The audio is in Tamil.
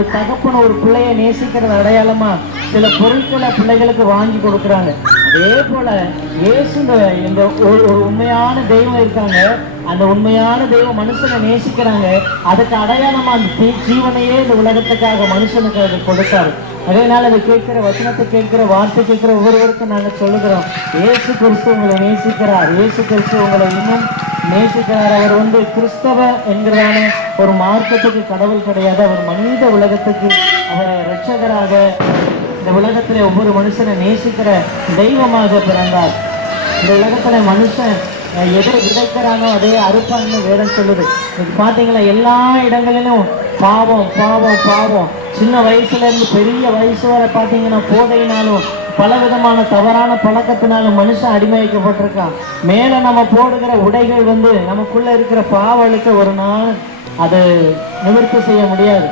ஒரு தகப்பன் ஒரு பிள்ளைய நேசிக்கிறது அடையாளமா சில பொருட்களை பிள்ளைகளுக்கு வாங்கி கொடுக்குறாங்க. அதே போல இயேசு இந்த ஒரு உண்மையான தெய்வம் இருக்காங்க. அந்த உண்மையான தெய்வம் மனுஷனை நேசிக்கிறாங்க. அதுக்கு அடையாளமா அந்த ஜீவனையே இந்த உலகத்துக்காக மனுஷனுக்கு அதை கொடுத்தாரு. அதனால அதை கேட்கிற வசனத்தை கேட்கிற வார்த்தை கேட்கிற ஒவ்வொருவருக்கும் நாங்கள் சொல்லுகிறோம், இயேசு கிறிஸ்து உங்களை நேசிக்கிறார். இயேசு கிறிஸ்து உங்களை இன்னும் நேசிக்கிறார். அவர் கிறிஸ்தவ என்கிறதான ஒரு மார்க்கத்துக்கு கடவுள் கிடையாது. அவர் மனித உலகத்துக்கு அவரை இரட்சகராக இந்த உலகத்துல ஒவ்வொரு மனுஷனை நேசிக்கிற தெய்வமாக பிறந்தார். இந்த உலகத்துல மனுஷன் எதை விதைக்கிறானோ அதே அறுப்பான்னு வேதம் சொல்லுது. இது பாத்தீங்களா, எல்லா இடங்களிலும் பாவம் பாவம் பாவம். சின்ன வயசுல இருந்து பெரிய வயசு வரை பாத்தீங்கன்னா போதையினாலும் பல விதமான தவறான பழக்கத்தினாலும் மனுஷன் அடிமைக்கப்பட்டிருக்கான். மேல நம்ம போடுகிற உடைகள் நமக்குள்ள இருக்கிற பாவலுக்கு ஒரு நாள் அது நிவர்த்தி செய்ய முடியாது.